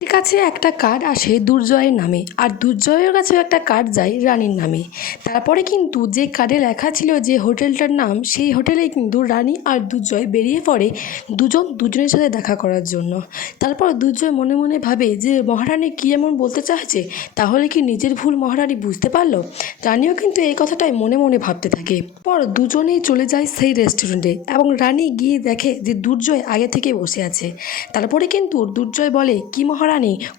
এর কাছে একটা কার্ড আসে দুর্জয়ের নামে, আর দুর্জয়ের কাছেও একটা কার্ড যায় রানীর নামে। তারপরে কিন্তু যে কার্ডে লেখা ছিল যে হোটেলটার নাম, সেই হোটেলে কিন্তু রানী আর দুর্জয় বেরিয়ে পড়ে দুজন দুজনের সাথে দেখা করার জন্য। তারপর দুর্জয় মনে মনে ভাবে যে মহারানী কী এমন বলতে চাইছে, তাহলে কি নিজের ভুল মহারানী বুঝতে পারল? রানীও কিন্তু এই কথাটাই মনে মনে ভাবতে থাকে। পর দুজনেই চলে যায় সেই রেস্টুরেন্টে এবং রানী গিয়ে দেখে যে দুর্জয় আগে থেকে বসে আছে। তারপরে কিন্তু দুর্জয় বলে, কি মহারানী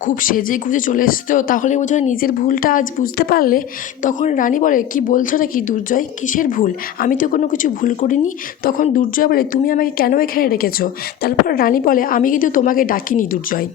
খুব সেজে গুজে চলে এসতো তাহলে বোধহয় নিজের ভুলটা আজ বুঝতে পারলে তখন রানী বলে, কি বলছো কি দুর্জয়? কিসের ভুল? আমি তো কোনো কিছু ভুল করিনি তখন দুর্জয় বলে, তুমি আমাকে কেন এখানে রেখেছো তারপর রানী বলে, আমি কিন্তু তোমাকে ডাকিনি দুর্জয়।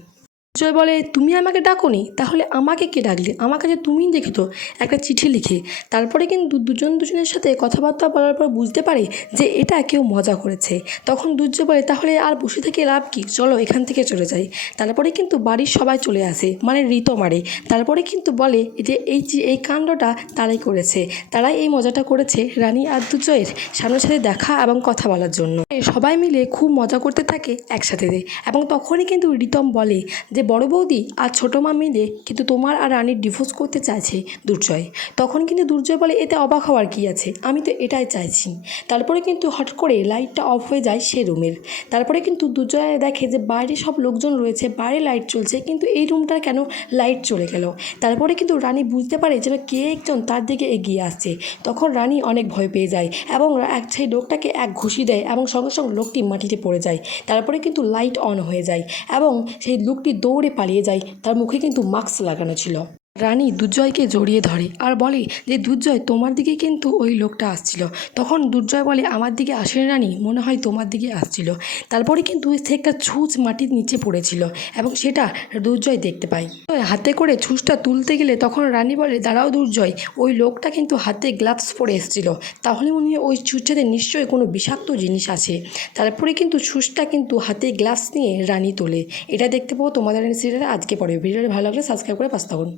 দুর্জয় বলে, তুমি আমাকে ডাকোনি? তাহলে আমাকে কে ডাকলে? আমার কাছে তুমিই দেখে তো একটা চিঠি লিখে। তারপরে কিন্তু দুজন দুজনের সাথে কথাবার্তা বলার পর বুঝতে পারে যে এটা কেউ মজা করেছে। তখন দুর্জয় বলে, তাহলে আর বসে থেকে লাভ কি? চলো এখান থেকে চলে যাই। তারপরে কিন্তু বাড়ির সবাই চলে আসে মানে ঋত মারে। তারপরে কিন্তু বলে যে, এই যে, এই কাণ্ডটা তারাই করেছে। তারাই এই মজাটা করেছে রানী আর দুর্জয়ের সামনের সাথে দেখা এবং কথা বলার জন্য। সবাই মিলে খুব মজা করতে থাকে একসাথে। এবং তখনই কিন্তু রিতম বলে যে বড় বৌদি আর ছোটো মা মিলে কিন্তু তোমার আর রানীর ডিভোর্স করতে চাইছে দুর্জয়। তখন কিন্তু দুর্জয় বলে, এতে অবাক হওয়ার কী আছে? আমি তো এটাই চাইছি। তারপরে কিন্তু হট করে লাইটটা অফ হয়ে যায় সে রুমের তারপরে কিন্তু দুর্জয় দেখে যে বাইরে সব লোকজন রয়েছে, বাইরে লাইট চলছে, কিন্তু এই রুমটার কেন লাইট চলে গেল? তারপরে কিন্তু রানী বুঝতে পারে যেন কে একজন তার দিকে এগিয়ে আসছে। তখন রানী অনেক ভয় পেয়ে যায় এবং এক সেই লোকটাকে এক ঘুষি দেয় এবং সঙ্গে সঙ্গে লোকটি মাটিতে পড়ে যায়। তারপরে কিন্তু লাইট অন হয়ে যায় এবং সেই লোকটি দৌড়ে পালিয়ে যায়। তার মুখে কিন্তু মাস্ক লাগানো ছিল। রানী দুর্জয়কে জড়িয়ে ধরে আর বলে যে, দুর্জয়, তোমার দিকে কিন্তু ওই লোকটা আসছিল। তখন দুর্জয় বলে, আমার দিকে আসেনি রানী, মনে হয় তোমার দিকে আসছিল। তারপরে কিন্তু সে একটা ছুঁচ মাটির নিচে পড়েছিল এবং সেটা দুর্জয় দেখতে পায়। হাতে করে ছুঁচটা তুলতে গেলে তখন রানী বলে, দাঁড়াও দুর্জয়, ওই লোকটা কিন্তু হাতে গ্লাভস পরে এসেছিল। তাহলে মনে হয় ওই ছুঁচটাতে নিশ্চয়ই কোনো বিষাক্ত জিনিস আছে। তারপরে কিন্তু ছুঁচটা কিন্তু হাতে গ্লাভস নিয়ে রানী তোলে। এটা দেখতে পাবো তোমাদের সিরিয়ালে আজকে পড়ে ভিডিওটা ভালো লাগলে সাবস্ক্রাইব করে পাশ থাকুন।